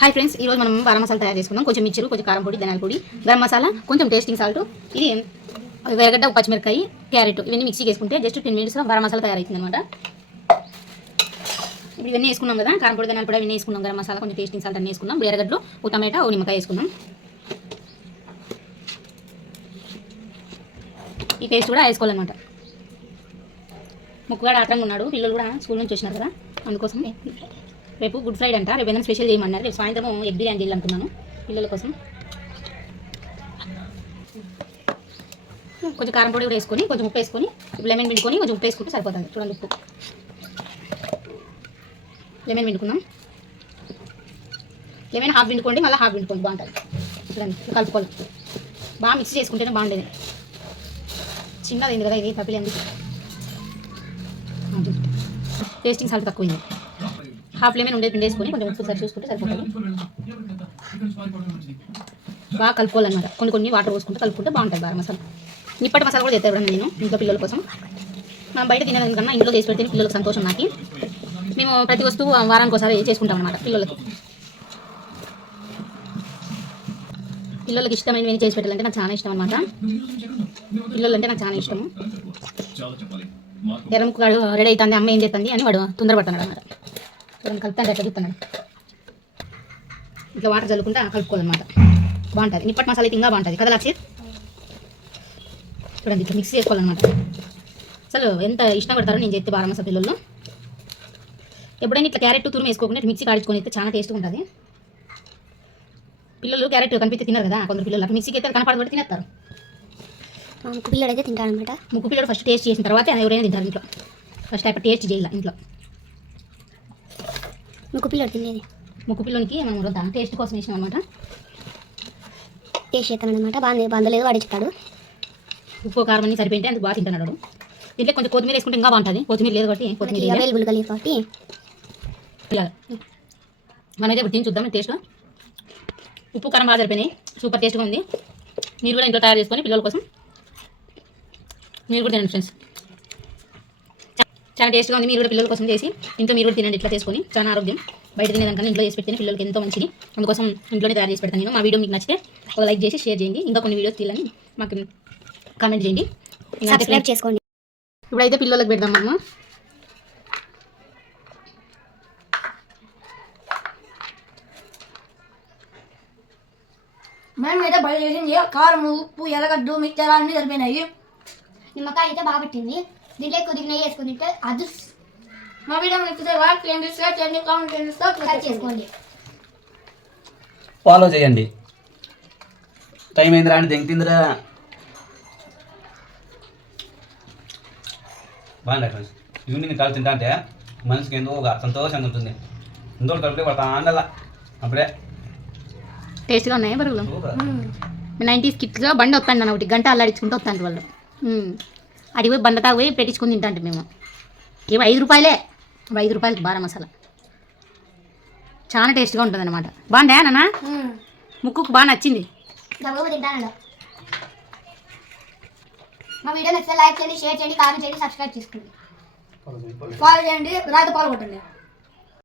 Hi friends, ఈరోజు మనం బారా మసాలా తయారు చేసుకుందాం. కొంచెం మిర్చిలు, కొంచెం కారం పొడి, ధనియాల పొడి, గరం మసాలా, కొంచెం టేస్టింగ్ సాల్ట్, ఇది వేరగడ్డ, పచ్చిమిరకాయ, క్యారెట్ ఇవన్నీ మిక్సీకి వేసుకుంటే జస్ట్ 10 minutes బారా మసాలా తయారవుతుంది అనమాట. ఇప్పుడు ఇవన్నీ వేసుకున్నాం కదా, కారం పొడి, ధనియాల పొడి ఇవన్నీ వేసుకున్నాం, గరం మసాలా, కొంచెం టేస్టింగ్ సాల్ట్ అన్నీ వేసుకున్నాం. వేరగడ్డలు, ఒక టమాటా, ఒక నిమ్మకాయ వేసుకున్నాం. ఈ పేస్ట్ కూడా వేసుకోవాలన్నమాట. ముక్కుగాడు ఆటంగా ఉన్నాడు, పిల్లలు కూడా స్కూల్ నుంచి వచ్చినారు కదా, అందుకోసం రేపు గుడ్ ఫ్రైడే అంట, రేపు ఏదైనా స్పెషల్ చేయమన్నారు. రేపు సాయంత్రం ఎగ్ బిర్యానీ చేయాలనుకున్నాను పిల్లల కోసం. కొంచెం కారం పొడి కూడా వేసుకొని, కొంచెం ఉప్పు వేసుకొని, లెమన్ పిండుకొని కొంచెం ఉప్పు వేసుకుంటే సరిపోతుంది. చూడండి, ఉప్పు లెమన్ పిండుకుందాం. లెమన్ హాఫ్ పిండుకోండి, మళ్ళీ హాఫ్ పిండుకోండి, బాగుంటుంది. చూడండి, కలుపుకోవాలి. బాగా మిక్స్ చేసుకుంటేనే బాగుండేది. చిన్నది కదా ఇది పప్పిలి, అందుకు టేస్టింగ్ సాల్ట్ తక్కువైంది. హాఫ్ లెమన్ ఉండేది పిండేసుకొని కొంచెం ఉప్పు సరి చూసుకుంటే సరిపోతుంది. బాగా కలుపుకోవాలన్నమాట. కొన్ని వాటర్ పోసుకుంటే కలుపుకుంటే బాగుంటుంది బారా మసాలా. నిప్పటి మసాలా కూడా చేస్తాను నేను ఇంట్లో పిల్లల కోసం. మనం బయట తినేదానికన్నా ఇంట్లో చేసి పెడితే పిల్లలకు సంతోషం. నాకు మేము ప్రతి వస్తువు వారానికి ఒకసారి చేసుకుంటాం అన్నమాట. పిల్లలకి ఇష్టమైనవి చేసి పెట్టాలంటే నాకు చాలా ఇష్టం అనమాట. పిల్లలు అంటే నాకు చాలా ఇష్టము. ఎర్రముక్కు రెడీ అవుతుంది, అమ్మ ఏం చేస్తుంది అని వాడు తొందరపడుతున్నాడు అన్నమాట. చూడండి, కలుపుతాను, ఎట్లా చూస్తున్నాడు. ఇట్లా వాటర్ చల్లుకుంటా కలుపుకోవాలన్నమాట. బాగుంటుంది. నిప్పటి మసాలా అయితే ఇంకా బాగుంటుంది కదా లక్షిత్. చూడండి, ఇట్లా మిక్స్ చేసుకోవాలన్నమాట. అసలు ఎంత ఇష్టపడతారో నేను చేస్తే బారా మసాలా పిల్లలు. ఎప్పుడైనా ఇట్లా క్యారెట్ తురుము వేసుకోకుండా మిక్సీ కాడించుకొని అయితే చాలా టేస్ట్గా ఉంటుంది. పిల్లలు క్యారెట్ కనిపిస్తే తిన్నారు కదా, కొందరు పిల్లలు అట్లా మిక్సీకి అయితే కనపడబట్టి తినేస్తారు. ముక్కు పిల్లడు అయితే తింటారనమాట. ముక్కు పిల్లడు ఫస్ట్ టేస్ట్ చేసిన తర్వాత ఎవరైనా తింటారు ఇంట్లో. ఫస్ట్ అయిపోయి టేస్ట్ చేయాలి ఇంట్లో. ముక్కు పిల్లడు తినేది. ముక్కు పిల్లనికి మనం వద్దా టేస్ట్ కోసం వేసినాం అనమాట. టేస్ట్ చేస్తానమాట. బాగుండలేదు వాడి చెప్తాడు. ఉప్పు కారం అన్ని సరిపోయింటే అందుకు బాగా తింటున్నాడు. దీంట్లో కొంచెం కొత్తిమీర వేసుకుంటే ఇంకా బాగుంటుంది. కొత్తిమీర లేదు కాబట్టి కొత్తిమీర అవైలబుల్గా లేదు కాబట్టి మనైతే ఇప్పుడు తిని చూద్దాం టేస్ట్. ఉప్పు కారం బాగా సరిపోయినాయి, సూపర్ టేస్ట్గా ఉంది. మీరు కూడా ఇంట్లో తయారు చేసుకొని పిల్లల కోసం మీరు కూడా తినండి ఫ్రెండ్స్. చాలా టేస్ట్గా ఉంది. మీరు కూడా పిల్లల కోసం చేసి ఇంట్లో మీరు కూడా తినండి. ఇట్లా చేసుకొని చాలా ఆరోగ్యం. బయట తినేదానికన్నా ఇంట్లో చేసి పెడితే పిల్లలకి ఎంతో మంచిది. అందుకోసం ఇంట్లోనే తయారు చేసి పెడతాను నేను. మా వీడియో మీకు నచ్చితే ఒక లైక్ చేసి షేర్ చేయండి. ఇంకా కొన్ని వీడియోస్ తీయాలని మాకు కామెంట్ చేయండి, సబ్స్క్రైబ్ చేసుకోండి. ఇప్పుడైతే పిల్లలకు పెడదాం మనము. మేము అయితే బయట చేసింది కారం, ఉప్పు, ఎర్రగడ్డ, మిక్చర్ అన్నీ సరిపోయినాయి. నిమ్మకాయ అయితే బాగా పెట్టింది. దీంట్లో ఎక్కువ నెయ్యి వేసుకుని తింటే అది. మా వీడియో నచ్చితే లైక్ చేయండి, షేర్ చేయండి, కామెంట్ చేయండి, సబ్స్క్రైబ్ చేసుకోండి. ఫాలో చేయండి. టైం అయిందిరా అని దెంగితిందిరా. బాగుంది ఫ్రెండ్స్. ఈవినింగ్ కలిసి తింటా అంటే మనసుకి ఎందుకు ఒక సంతోషంగా ఉంటుంది. ఎందుకు కలిపి పడతా ఆండల అప్పుడే టేస్ట్గా ఉన్నాయి బరుగులు. 90s కిట్స్గా బండి వస్తాను నన్ను ఒకటి గంట అల్లాడించుకుంటూ వస్తాను వాళ్ళు. అడిగి పోయి బండ తాగు పోయి పెట్టించుకుని తింటాంటే మేము. ఇవి 5 రూపాయలే. 5 రూపాయలకి బారా మసాలా చాలా టేస్ట్గా ఉంటుంది అనమాట. బాగుందా నాన్న? ముక్కుకు బాగా నచ్చింది. తింటాను. మా వీడియో నచ్చితే లైక్ చేయండి, షేర్ చేయండి, కామెంట్ చేయండి, సబ్స్క్రైబ్ చేసుకోండి. ఫాలో చేయండి, రాత పాల్గొట్టండి.